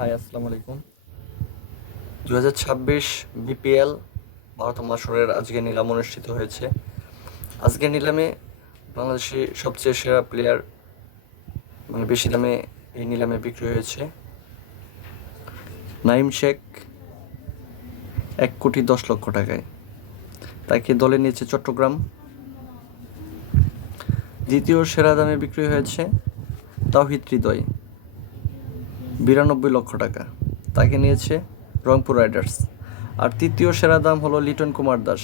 High, আসসালামু আলাইকুম। 2026 BPL Bharat মহাশূরের আজকে নিলাম অনুষ্ঠিত হয়েছে। আজকের নিলামে বাংলাদেশের সবচেয়ে সেরা প্লেয়ার মানে বেশি দামে এই নিলামে বিক্রি হয়েছে নাইম শেখ 1,10,00,000 টাকায়। তাকে দলে নিয়েছে চট্টগ্রাম। দ্বিতীয় সেরা দামে বিক্রি হয়েছে তাওহিদ হৃদয় 92 লক্ষ টাকা, তাকে নিয়েছে রংপুর রাইডার্স। আর তৃতীয় সেরা দাম হলো লিটন কুমার দাস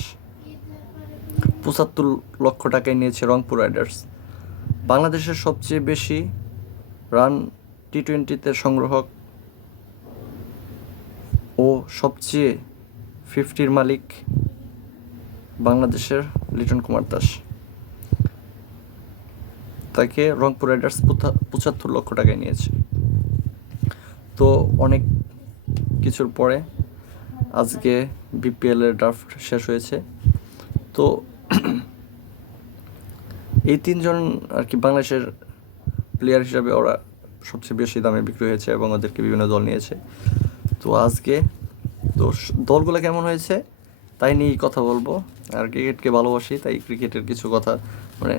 75 লক্ষ টাকায় নিয়েছে রংপুর রাইডার্স। বাংলাদেশের সবচেয়ে বেশি রান টি-20তে সংগ্রহক ও সবচেয়ে 50-র মালিক বাংলাদেশের লিটন কুমার দাস, তাকে রংপুর রাইডার্স 75 লক্ষ টাকায় নিয়েছে। তো অনেক কিছুর পরে আজকে বিপিএলের ড্রাফট শেষ হয়েছে। তো এই তিনজন আর কি বাংলাদেশের প্লেয়ার হিসাবে ওরা সবচেয়ে বেশি দামে বিক্রি হয়েছে এবং ওদেরকে বিভিন্ন দল নিয়েছে। তো আজকে তো দলগুলো কেমন হয়েছে তাই নিয়েই কথা বলবো। আর ক্রিকেটকে ভালোবাসি, তাই ক্রিকেটের কিছু কথা মানে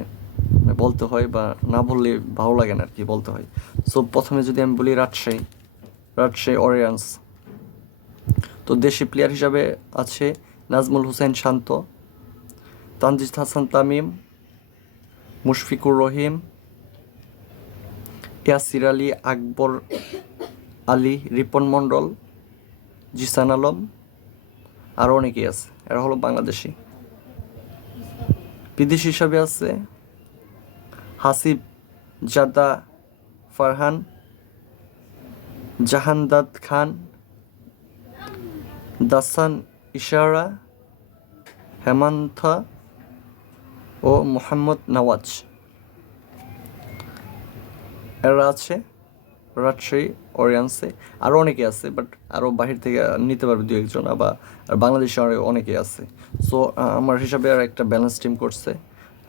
বলতে হয়, বা না বললে ভালো লাগে না আর কি, বলতে হয়। সো প্রথমে যদি আমি বলি রাজশাহী অরিয়ান্স, তো দেশি প্লেয়ার হিসাবে আছে নাজমুল হোসেন শান্ত, তানজিদ হাসান তামিম, মুশফিকুর রহিম, ইয়াসির আলী, আকবর আলী, রিপন মণ্ডল, জিসান আলম, আরও অনেকেই আছে। এরা হলো বাংলাদেশি। বিদেশি হিসাবে আছে হাসিব জাদা ফারহান, জাহানদাদ খান, দাসান ইশারা, হেমান্থা ও মোহাম্মদ নওয়াজ। এরা আছে রাজশাহী অরিয়ান্সে। আরও অনেকে আছে, বাট আরও বাহির থেকে নিতে পারবে দু একজন, আবার আর বাংলাদেশে আরও অনেকে আছে। সো আমার হিসাবে আর একটা ব্যালেন্স টিম করছে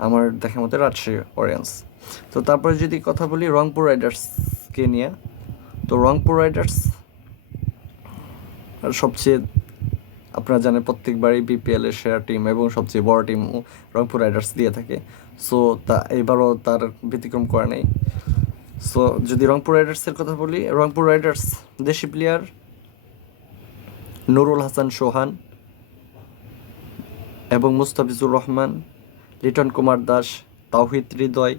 আমার দেখার মতো রাজশাহী অরিয়ান্স। তো তারপরে যদি কথা বলি রংপুর রাইডার্সকে নিয়ে, তো রংপুর রাইডার্স সবচেয়ে আপনারা জানেন প্রত্যেকবারই বিপিএলের সেরা টিম এবং সবচেয়ে বড় টিম রংপুর রাইডার্স দিয়ে থাকে। সো তা এবারও তার ব্যতিক্রম করে নেই। সো যদি রংপুর রাইডার্সের কথা বলি, রংপুর রাইডার্স দেশি প্লেয়ার নুরুল হাসান সোহান এবং মুস্তাফিজুর রহমান, লিটন কুমার দাস, তাওহিদ হৃদয়,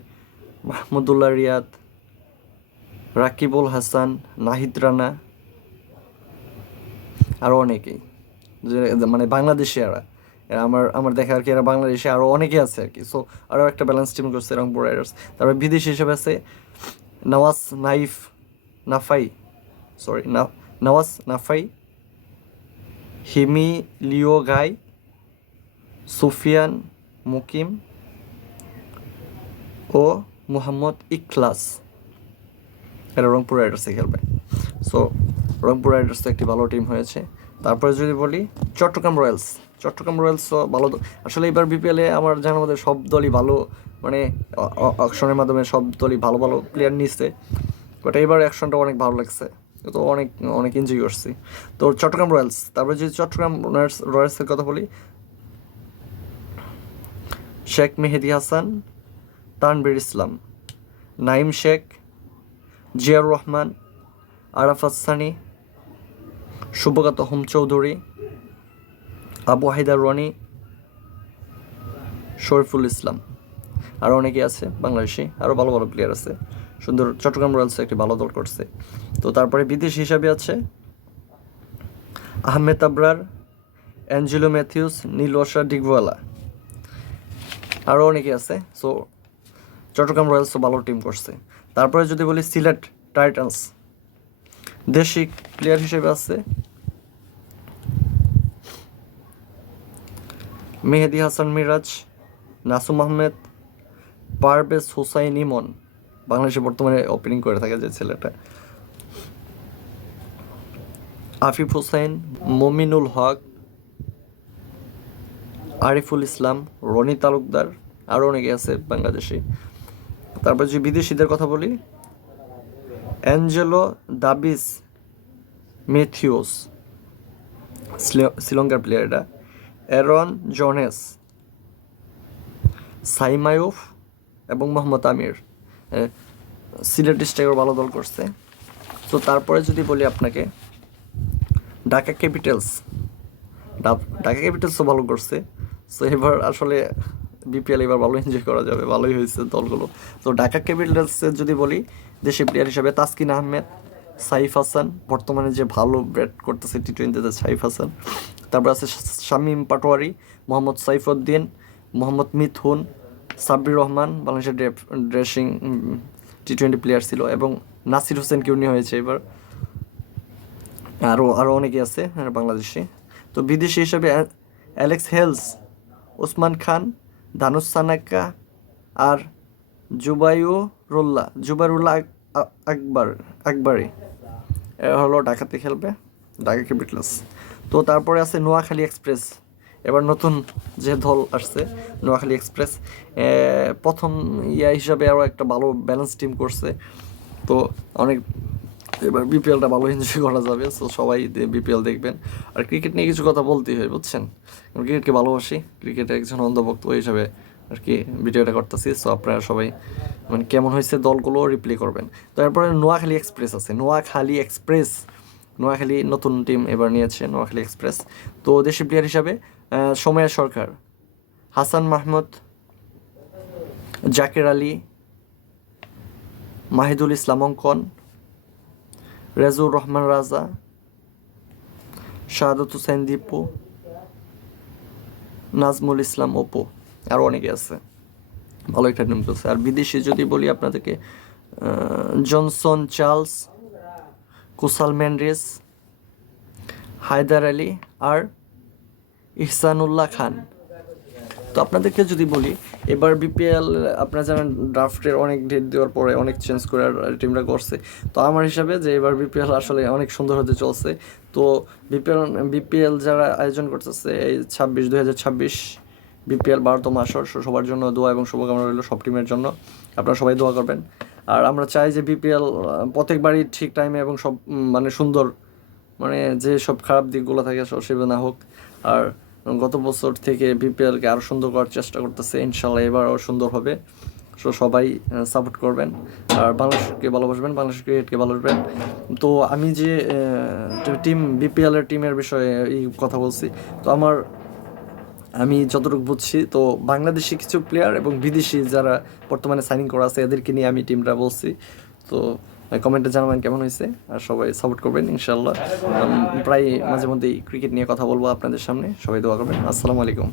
মাহমুদুল্লাহ রিয়াদ, রাকিবুল হাসান, নাহিদ রানা, আরও অনেকেই মানে বাংলাদেশে এরা আমার দেখা আর কি, এরা বাংলাদেশে আরও অনেকে আছে আর কি। সো আরও একটা ব্যালেন্স টিম করছে রংপুর রাইডার্স। তারপরে বিদেশি হিসেবে আছে নওয়াজ নাফাই, হিমি লিও গাই, সুফিয়ান মুকিম ও মুহাম্মদ ইখলাস। এরা রংপুর রাইডার্সে খেলবে। সো রংপুর রাইডার্স তো একটি ভালো টিম হয়েছে। তারপরে যদি বলি চট্টগ্রাম রয়্যালসও ভালো। আসলে এবার বিপিএলে আমার জানার মধ্যে সব দলই ভালো, মানে অকশনের মাধ্যমে সব দলই ভালো ভালো প্লেয়ার নিচ্ছে। বাট এবার অ্যাকশনটা অনেক ভালো লাগছে, তো অনেক এনজয় করছি। তো চট্টগ্রাম রয়্যালস। তারপরে যদি চট্টগ্রাম রয়্যালসের কথা বলি, শেখ মেহেদি হাসান, তানভীর ইসলাম, নাইম শেখ, জিয়াউর রহমান, আরাফাত সানি, শুভগত হোম চৌধুরী, আবু হায়দার রনি, শরীফুল ইসলাম, আরও অনেকে আছে বাংলাদেশি, আরও ভালো ভালো প্লেয়ার আছে। সুন্দর চট্টগ্রাম রয়্যালস একটি ভালো দল করছে। তো তারপরে বিদেশি হিসাবে আছে আহমেদ আবরার, অ্যাঞ্জেলো ম্যাথিউস, নীলওয়াসা ডিগওয়ালা, আরও অনেকে আছে। সো চট্টগ্রাম রয়্যালসও ভালো টিম করছে। তারপরে যদি বলি সিলেট টাইটান্স, দেশি প্লেয়ার হিসেবে আছে মেহেদি হাসান মিরাজ, নাসুম আহমেদ, পারভেজ হুসাইন ইমন, বাংলাদেশে বর্তমানে ওপেনিং করে থাকে যে ছেলেটা, আফিফ হুসাইন, মমিনুল হক, আরিফুল ইসলাম, রনি তালুকদার, আরও অনেকে আছে বাংলাদেশি। তারপর যদি বিদেশিদের কথা বলি, অ্যাঞ্জেলো দাবিস ম্যাথিউস, শ্রীলঙ্কার প্লেয়ার এটা, অ্যারন জোনেস, সাইমায়ুফ এবং মোহাম্মদ আমির। সিলেট স্ট্রাইকার ভালো দল করছে। তো তারপরে যদি বলি আপনাকে ঢাকা ক্যাপিটালস, ঢাকা ক্যাপিটালসও ভালো করছে। সো এবার আসলে বিপিএল এবার ভালো এনজয় করা যাবে, ভালোই হয়েছে দলগুলো। তো ঢাকা ক্যাপিটালসের যদি বলি দেশি প্লেয়ার হিসাবে তাসকিন আহমেদ, সাইফ হাসান, বর্তমানে যে ভালো ব্যাট করতেছে টি-20তে সাইফ হাসান। তারপর আছে শামীম পাটোয়ারি, মোহাম্মদ সাইফুদ্দিন, মোহাম্মদ মিথুন, সাব্বির রহমান, বাংলাদেশের ড্রেসিং টি-20 প্লেয়ার ছিল, এবং নাসির হোসেনকেও নেওয়া হয়েছে এবার। আরও অনেকে আছে বাংলাদেশে। তো বিদেশি হিসাবে অ্যালেক্স হেলস, ওসমান খান, দানুস সানাকা আর জুবাইরুল্লাহ আকবরী এরা হলো ঢাকাতে খেলবে, ঢাকা ক্যাপিটালস। তো তারপরে আছে নোয়াখালী এক্সপ্রেস, এবার নতুন যে দল আসছে নোয়াখালী এক্সপ্রেস, প্রথম হিসাবে আরও একটা ভালো ব্যালেন্স টিম করছে। তো অনেক এবার বিপিএলটা ভালো এনজয় করা যাবে। সো সবাই বিপিএল দেখবেন। আর ক্রিকেট নিয়ে কিছু কথা বলতেই হয়, বুঝছেন, আমি ক্রিকেটকে ভালোবাসি, ক্রিকেটের একজন অন্ধভক্ত হিসাবে আর কি ভিডিওটা করতেছি। সো আপনারা সবাই মানে কেমন হয়েছে দলগুলো রিপ্লে করবেন। তারপরে নোয়াখালী এক্সপ্রেস আছে, নোয়াখালী নতুন টিম এবার নিয়েছে নোয়াখালী এক্সপ্রেস। তো দেশি প্লেয়ার হিসাবে সময়া সরকার, হাসান মাহমুদ, জাকের আলী, মাহিদুল ইসলাম অঙ্কন, রেজুর রহমান রাজা, শাহাদত হুসেন দীপু, নাজমুল ইসলাম অপু, আরও অনেকে আছে, ভালো একটা টিম করছে। আর বিদেশি যদি বলি আপনাদেরকে জনসন চার্লস, কুসাল মেন্ডেস, হায়দার আলী আর ইহসানুল্লাহ খান। তো আপনাদেরকে যদি বলি এবার বিপিএল আপনারা জানেন ড্রাফটের অনেক ডেট দেওয়ার পরে অনেক চেঞ্জ করে টিমটা করছে। তো আমার হিসাবে যে এবার বিপিএল আসলে অনেক সুন্দর হতে চলছে। তো বিপিএল যারা আয়োজন করতেছে এই 2026 বিপিএল 12তম আসর, সবার জন্য দোয়া এবং শুভকামনা রইল সব টিমের জন্য, আপনারা সবাই দোয়া করবেন। আর আমরা চাই যে বিপিএল প্রত্যেকবারই ঠিক টাইমে এবং সব মানে সুন্দর, মানে যে সব খারাপ দিকগুলো থাকে সেভাবে না হোক। আর গত বছর থেকে বিপিএলকে আরও সুন্দর করার চেষ্টা করতেছে, ইনশাল্লাহ এবারও সুন্দর হবে। সো সবাই সাপোর্ট করবেন আর বাংলাদেশকে ভালোবাসবেন, বাংলাদেশ ক্রিকেটকে ভালোবাসবেন। তো আমি যে বিপিএলের টিমের বিষয়ে এই কথা বলছি, তো আমি যতটুকু বুঝছি তো বাংলাদেশি কিছু প্লেয়ার এবং বিদেশি যারা বর্তমানে সাইনিং করা আছে এদেরকে নিয়ে আমি টিমটা বলছি। তো কমেন্টে জানাবেন কেমন হয়েছে, আর সবাই সাপোর্ট করবেন ইনশাল্লাহ। প্রায় মাঝে মধ্যেই ক্রিকেট নিয়ে কথা বলবো আপনাদের সামনে, সবাই দোয়া করবেন। আসসালামু আলাইকুম।